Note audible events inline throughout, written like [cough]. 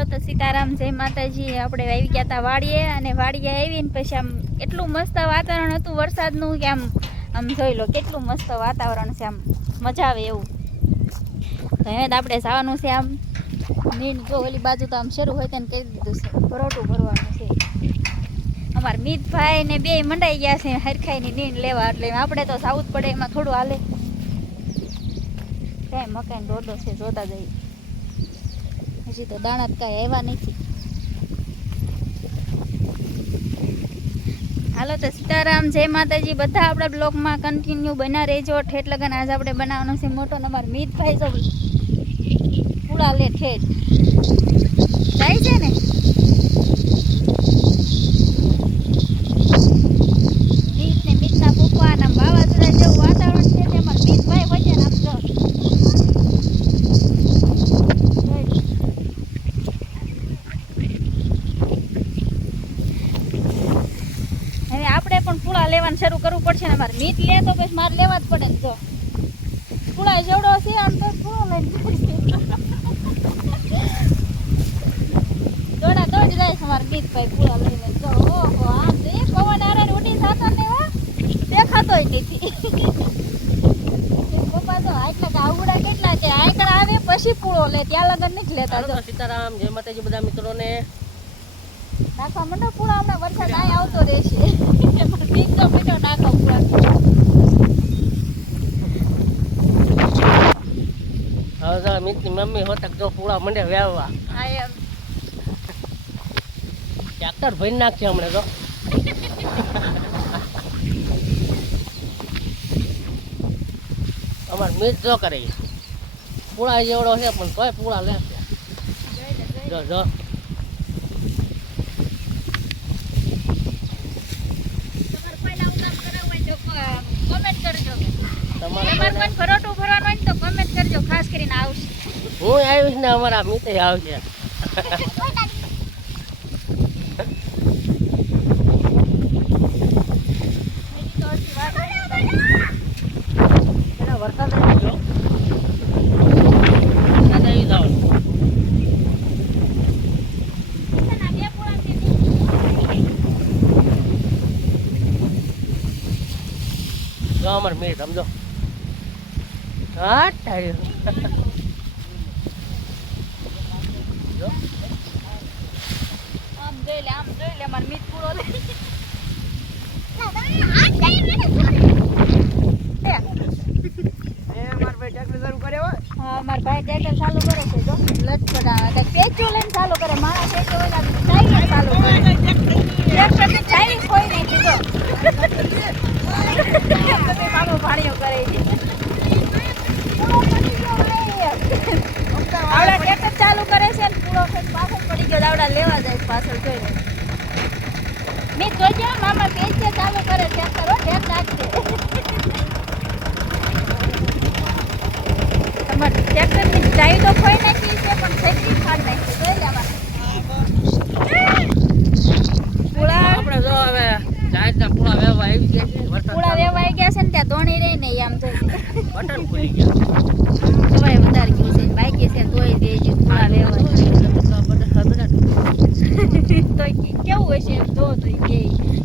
હાલો તો સીતારામ, જય માતાજી. આપણે આવી ગયા હતા વાડીએ અને વાડીએ આવીને પછી આમ એટલું મસ્ત વાતાવરણ હતું વરસાદનું કે આમ આમ જોઈ લો કેટલું મસ્ત વાતાવરણ છે, આમ મજા આવે એવું. તો હવે આપણે જવાનું છે આમ, મીન જો ઓલી બાજુ તો આમ શરૂ હોય તેને કરી દીધું છે પરોટું ભરવાનું છે. અમારા મીતભાઈ ને બે મંડાઈ ગયા છે, હરખાઈની નીંદ લેવા, એટલે આપણે તો સાઉથ પડે, એમાં થોડું હાલે. કાંઈ મકાન ડોડો છે, જોતા જઈએ. હજી તો દાણા કાંઈ આવ્યા નથી. હાલો તો સીતારામ, જય માતાજી. બધા આપણા બ્લોગમાં કન્ટિન્યુ બના રહેજો. ઠેઠ લગન આજ આપણે બનાવવાનો છે. મોટો નંબર મિતભાઈ જો પૂળા લે ઠેઠ. જાય છે ને મિત ને મિતના પપ્પા ના વાવાઝોડા જેવું વાતાવરણ છે તેમાં મિતભાઈ વચ્ચે આમ જો જોઈ લો. હવે આપણે પણ પૂળા લેવાનું શરૂ કરવું મીત લે તો પછી મારે લેવા જ પડે જો પૂળા જેવડો છે આમ તો પૂળો લઈને દોડા દોડી જાય છે મારા ગીત ભાઈ પૂળા લઈને. જો ઓહો આમ તો એ પવન આરે ઉડી થતો ને હો. દેખાતોય નથી. પપ્પા તો આટલા કે આવડા કેટલા છે. આંકડા આવે પછી પૂળો લે ત્યાં લગન નથી લેતા જો. સીતારામ જય માતાજી બધા મિત્રોને. નાખવા માંડો પૂળા હમણાં વરસાદ અહીં આવતો રહેશે. મિતની મમ્મી હોતક જો પૂળા મંડે વેવવા ટ્રેક્ટર ભરી નાખશે હમણાં તો અમાર મિત જો કરે. પૂળા જેવડો છે પણ કોઈ પૂળા લે. જો તમારે પહેલા આવું કામ કરાવવું હોય તો કમેન્ટ કરજો તમારે કોઈ પરોઠું ભરવાનું હોય તો કમેન્ટ કરજો ખાસ કરીને આવશે. હું આવીશ ને અમારા મિત્ર આવશે. વરસાદ આવી જવાનો અમાર મિત સમજો. આમ જોઈ લે આમ જોઈ લે મારે મીઠ પૂરો લે હા મારા ભાઈ ટ્રેક્ટર ચાલુ કરે છે જો લટપટ આવે પેચો લઈને ચાલુ કરે મારા પેચો ઓલા ચાલી ચાલુ કરે ટ્રેક્ટર ને ચાલી કોઈ નહીં કીધો તમે મામો ભાણિયો કરે છે આવડા ટ્રેક્ટર ચાલુ કરે છે ને પૂળો થઈને આવડા લેવા જાય પાછળ જોઈને. મેં જોઈ મામા બેસે ચાલુ કરે ટ્રેક્ટર હો તમારે ટ્રેક્ટરની તો ખોઈ નાખી છે પણ સૈકડી ફાડ નાખી જોઈ લે પૂળા. આપણે જો હવે જાહેરના પૂળા વેવા આવી ગયા છે પૂળા ચાલુ. વેવાઈ ગયા છે ને ત્યાં ધોણી રહી ને આમ જોઈ બટન ખુલી ગયા. હવાય વધારે ગયું છે બાકી છે તોય દેજો પૂળા વેવાય તો કેવું હોય છે એમ જો તો કે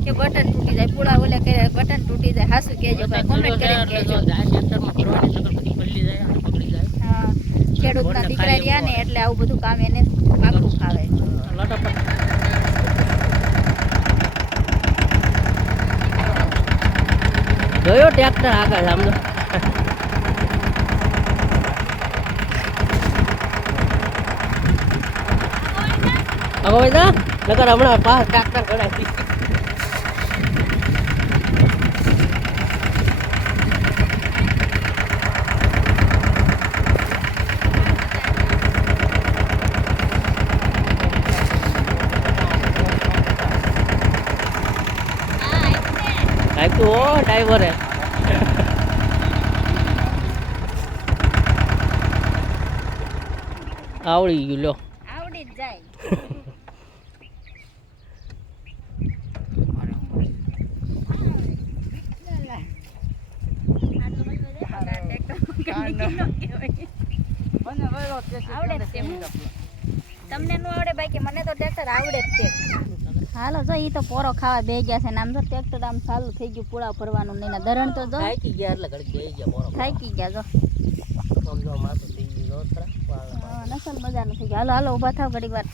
કે બટન તૂટી જાય પૂળા ઓલે કે બટન તૂટી જાય હાસુ કહેજો ભાઈ કોમેન્ટ કરીને કહેજો. હા ખેડૂતના દીકરા રહ્યા ને એટલે આવું બધું કામ એને પાકું ખાવે. જોયો ટ્રેક્ટર આગળ આમ હવે તો? નકર હમણાં પાસ ટ્રાક્ટર હા એટલે ઓ ડ્રાઈવરે આવડી ગયું લ્યો આવડી જ જાય આવડે જ આવડે બાકી મને તો ટ્રેક્ટર આવડે જ છે. હાલો જો ઈ તો પોરો ખાવા બે ગયા છે ને આમ તો ટ્રેક્ટર આમ ચાલુ થઈ ગયું પૂળા ભરવાનું નહીં ધરણ તો જો. થાકી ગયા એટલે ઘડી બે ગયા પોરો થાકી ગયા જો. માથું થઈ ગયું નસલ મજાનું થઈ ગયું. હાલો હાલો ઊભા થાવ ઘડી વાર.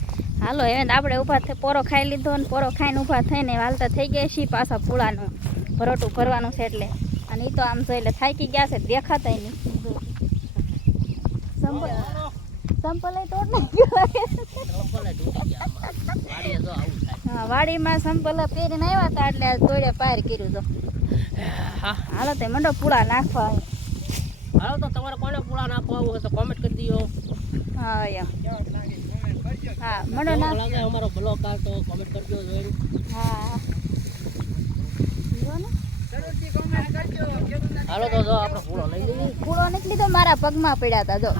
હાલો હવે આપણે ઊભા થઈ પોરો ખાઈ લીધો ને પોરો ખાઈને ઊભા થઈને હાલતા થઈ ગયા છીએ પાછા પૂળાનું ભરોટું ભરવાનું છે એટલે. અને એ તો આમ જોઈ એટલે થાકી ગયા છે દેખાતા નહીં. સંપલ સંપલ તોડ નાખ્યો હા વાડીમાં સંપલ પહેરીને આવ્યા હતા એટલે આ તોડે પાર કર્યું તો. હા. હાલો તે મંડો પૂળા નાખવા હાલો તો તમારે કોને પૂળા નાખવા આવું હોય તો કોમેન્ટ કરી દો. હા હા મંડો નાખ. અમારો બ્લોગ આ તો કોમેન્ટ કરજો જોઈને. હા. જો ને. હાલો તો જો આપણે પૂળો લઈ લઈએ. પૂળો નીકળી તો મારા પગમાં પડ્યા હતા, જો.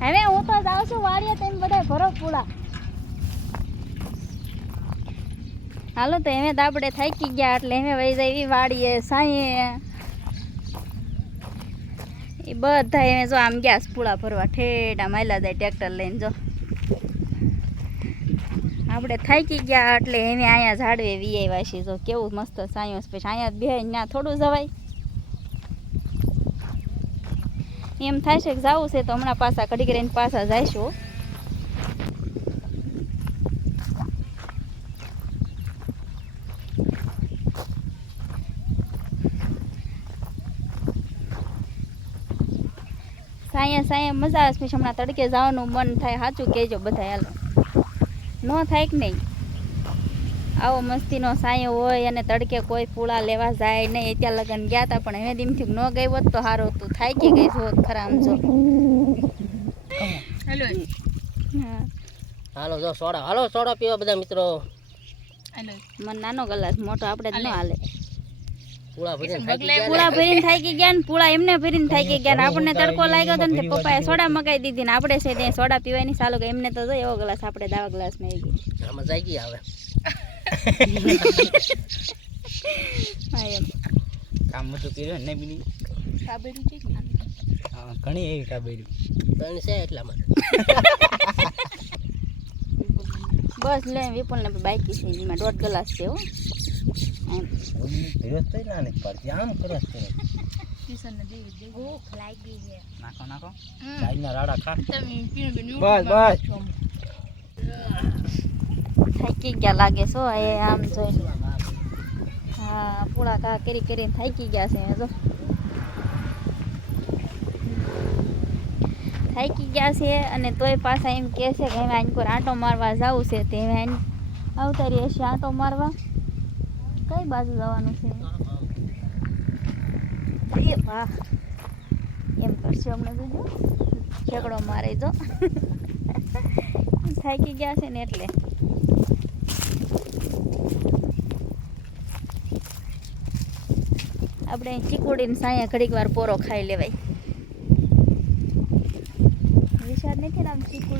હવે. હું તો જાઉં છું વાડીએ તેમ બધા ભરો પૂળા હાલો તો એમે આપણે થાકી ગયા એટલે એમે વહી જાય વાડીએ સાંયે. એ બધા એમે જો આમ ગયા છે પૂળા ભરવા, ઠેડા માયલા જાય ટ્રેક્ટર લઈને જો. આપણે થાકી ગયા એટલે એને અહીંયા ઝાડવે વીઆઈ આવ્યા જો કેવું મસ્ત સાયો પછી અહીંયા બે ત્યાં થોડું જવાય. એમ થાય છે કે જવું છે તો હમણાં પાછા ઘડીક રહીને પાછા જઈશું સાયા સાયા મજા આવે છે. હમણાં તડકે જવાનું મન થાય સાચું કહેજો બધા હાલો. ન થાય કે નહીં? આવો મસ્તીનો સાયો હોય અને તડકે કોઈ ફૂળા લેવા જાય નહીં. અત્યારે લગન ગયા હતા પણ હવે દીમથી ન ગઈ હોત તો સારું હતું થાય કે ગઈ જોત ખરા આમ જો. હા. હાલો જો સોડા. હાલો સોડા પીવા બધા મિત્રો. મને નાનો ગલાસ મોટો આપણે જ ન હાલે. પૂળા ભરીને થાકી ગયા પૂળા ભરીને થાકી ગયા ને? પૂળા એમને ભરીને થાકી ગયા આપણને તડકો લાગ્યો હતો ને પપ્પાએ સોડા મગાવી દીધી ને? આપણે છે ત્યાં સોડા પીવાની ચાલુ કે એમને તો જો એવો ગ્લાસ આપણે દાવા ગ્લાસમાં આવી ગઈ ને. આમાં આવે. કામ બધું કર્યું ને બીની હા, ઘણી એવી કાબેરી ત્રણ છે એટલામાં બસ લે વિપુલ ને બાઈક છે એમાં દોઢ ગ્લાસ છે હો. લાગી છે એ આમ જોઈ હા પૂળા કા કરી કરીને થાકી ગયા છે જો થાકી ગયા છે અને તોય પાછા એમ કહે છે કે હવે આની પર આંટો મારવા જવું છે તે હવે આવતા રહીએ છીએ આંટો મારવા કઈ બાજુ જવાનું છે? એ વાહ. એમ કરશે અમને જોજો. ઝઘડો મારે જો. [laughs] થાકી ગયા છે ને એટલે. આપણે ચીકુડીને સાયા ઘડીક વાર પોરો ખાઈ લેવાય. વિચાર નથી ને આમ ચીકુ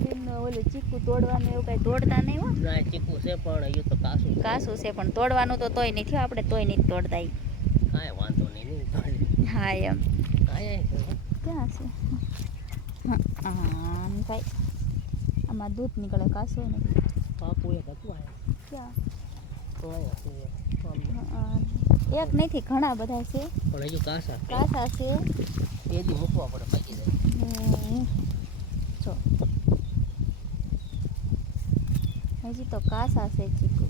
ઓલું ચીકુ તોડવાનું એવું કાંઈ તોડતા નહીં હો. ના ચીકુ છે પણ એ તો કાસું. કાસું છે પણ તોડવાનું તો તોય નહીં થયું આપણે તોય નહીં તોડતા. કાંઈ વાંધો નહીં હા એમ. ક્યાં છે? આમ કાંઈ. આમાં દૂધ નીકળે કાસું ને બાપુ એ હતું ક્યાં એક નથી ઘણા બધા છે. પણ હજુ કાસા કાસા છે. દી મૂકવા પડે જાય. જો હજી તો કાસા છે ચીકુ.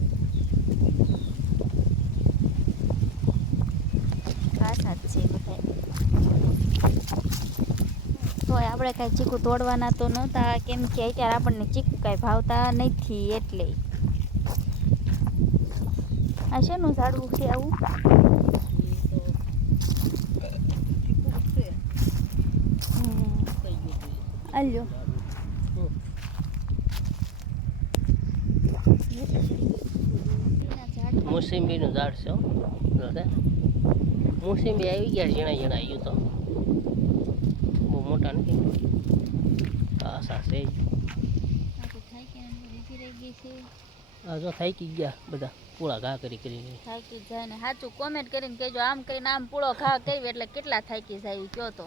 કાસા જ છે બધા તોય આપણે કાંઈ ચીકુ તોડવાના તો નહોતા કેમ કે અત્યારે આપણને ચીકુ કાંઈ ભાવતા નથી એટલે. આ શેનું ઝાડવું છે આવું? હમ. અલ્યો મોસંબીનું ઝાડ છે હો. મોસંબી આવી ગયા ઝીણા ઝીણા આવ્યું તો. બહુ મોટા નથી. કાસા છે. આ જો થાકી ગયા બધા પૂળા ઘા કરી કરીને થાકી જાય ને સાચું કોમેન્ટ કરીને કહેજો આમ કરીને આમ પૂળો ઘા કરી એટલે કેટલા થાકી જાય કયો તો.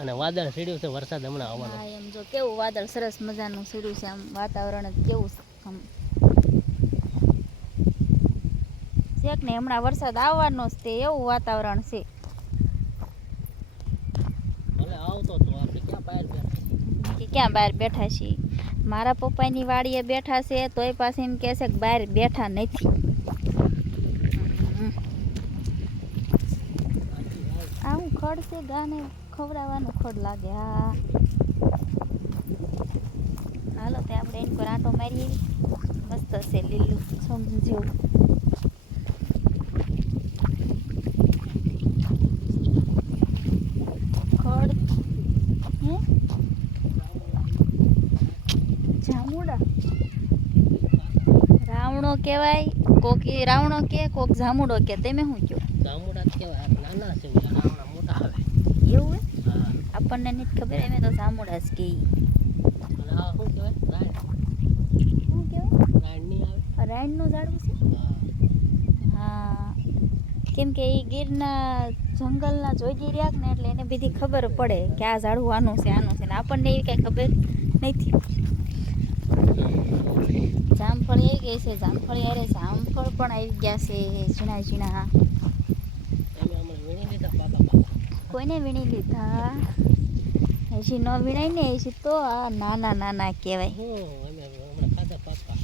અને વાદળ સીડ્યું છે વરસાદ હમણાં આવવાનો. એમ જો કેવું વાદળ સરસ મજાનું સીડ્યું છે આમ વાતાવરણ કેવું છે આમ છેક ને હમણાં વરસાદ આવવાનો જ તે એવું વાતાવરણ છે. ક્યાં બહાર બેઠા કે ક્યાં બહાર બેઠા છીએ? મારા પપ્પાની વાડીએ બેઠા છે તોય પાસે એમ કહે છે કે બહાર બેઠા નથી. આવું ખડ છે ગાને ખવડાવવાનું ખડ લાગે હા. હાલો તે આપણે એની પર આંટો મારીએ. મસ્ત છે લીલું છમ જેવું ખડ હે જામુડા રાવણો કહેવાય કોક ઈ રાવણો કે કોક જામુડો કે તમે શું કહો ગામડા કેવા નાના છે ઓલા રાવણા મોટા આવે એવું હે હા આપણને નથી ખબર એમ તો જામુડા જ કે અને આ શું કહેવાય રાયણ શું કહેવાય રાયણ નહીં આવે રાઈનનું ઝાડવું છે હા હા કેમ કે એ ગીરના જંગલના જોઈ રહ્યા ને એટલે એને બધી ખબર પડે કે આ ઝાડવું આનું છે આનું છે આપણને એવી કાંઈ ખબર નથી. જામફળ એ ગઈ છે, જામફળ યારે જામફળ પણ આવી ગયા છે, ઝીણા ઝીણા. કોઈને વીણી લીધા? હજી ન વીણાય ને, હજી તો આ નાના નાના કહેવાય હું અમે હમણાં ખાધા પાકા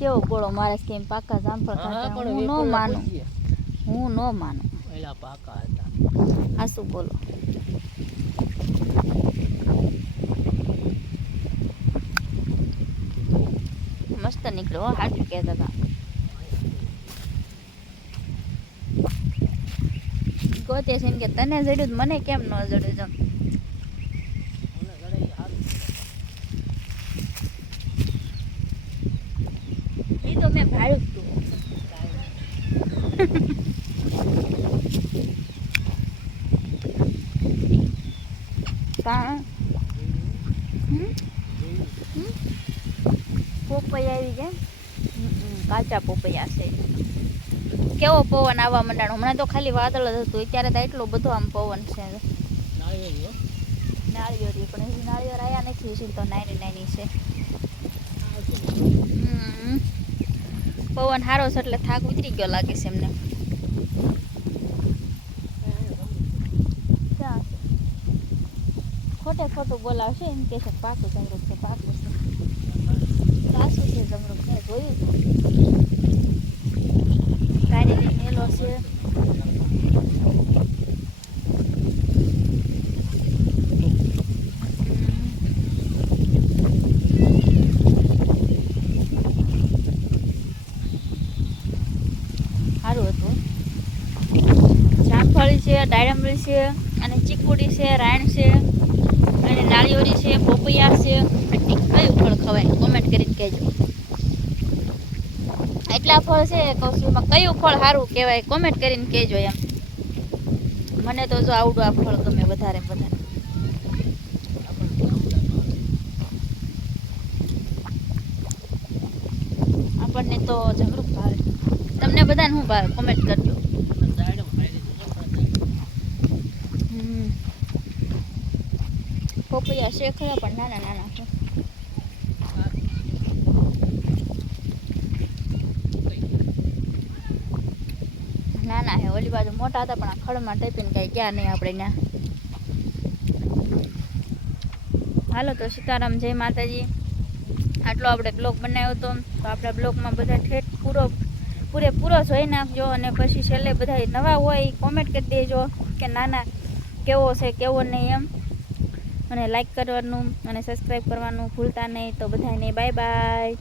કેવો ગોળો મારે કેમ પાકા જામફળ ખાતા હું ન માનું. હું નો માનું. પહેલા પાકા હતા. આ શું બોલો? મસ્ત નીકળ્યો હો, હાચું કહેતા હતા. ગોતે છે એમ કે તને જડ્યું તો મને કેમ ન જડ્યું જો મને ઘરે ઈ હારું એ તો મેં ભાડ્યું જ તું કાં હમ? હમ? પોપૈયા આવી ગયા કાચા પોપૈયા છે કેવો પવન આવવા માંડાણો હમણાં તો ખાલી વાદળ જ હતું અત્યારે તો એટલો બધો આમ પવન છે નાળિયેરી પણ હજી નાળિયેર આવ્યા નથી તો નાની નાની છે. પવન સારો છે એટલે થાક ઉતરી ગયો લાગે છે એમને? ખોટે ખોટું બોલાવશે એમ કે છે પાકું જમરૂક છે પાકું છે. સાસુ છે જમરૂક, મેં જોયું ગાડી લઈને છે સારું હતું જામફળી છે, અને ચીકુડી છે રાયણ છે, અને નાળિયેરી છે, પોપૈયા છે કયું ફળ ખવાય? કોમેન્ટ કરીને કહેજો. એટલા ફળ છે કૌશુમાં કયું ફળ સારું કહેવાય? કોમેન્ટ કરીને કહેજો એમ. મને તો જો આવડું આ ફળ ગમે વધારે વધારે. આપણને તો જમરૂક ભાવે. તમને બધાને હું ભાવે કોમેન્ટ કરજો આપણે દાડમ ખાઈ લીધું છે, પણ દાડમ. હમ. પોપૈયા છે, ખરા, પણ નાના નાના છે. નાના હે ઓલી બાજુ મોટા હતા, પણ આ ખડમાં ટેપીને કાંઈ ગયા નહીં આપણે ત્યાં. હાલો તો સીતારામ, જય માતાજી. આટલો આપણે બ્લોગ બનાવ્યો હતો તો આપણા બ્લોગમાં બધા ઠેઠ પૂરો, પૂરેપૂરો જોઈ નાખજો અને પછી છેલ્લે બધા નવા હોય કોમેન્ટ કરી દેજો કે નાના કેવો છે, કેવો નહીં એમ. અને લાઈક કરવાનું અને સબસ્ક્રાઈબ કરવાનું ભૂલતા નહીં. તો બધાને બાય બાય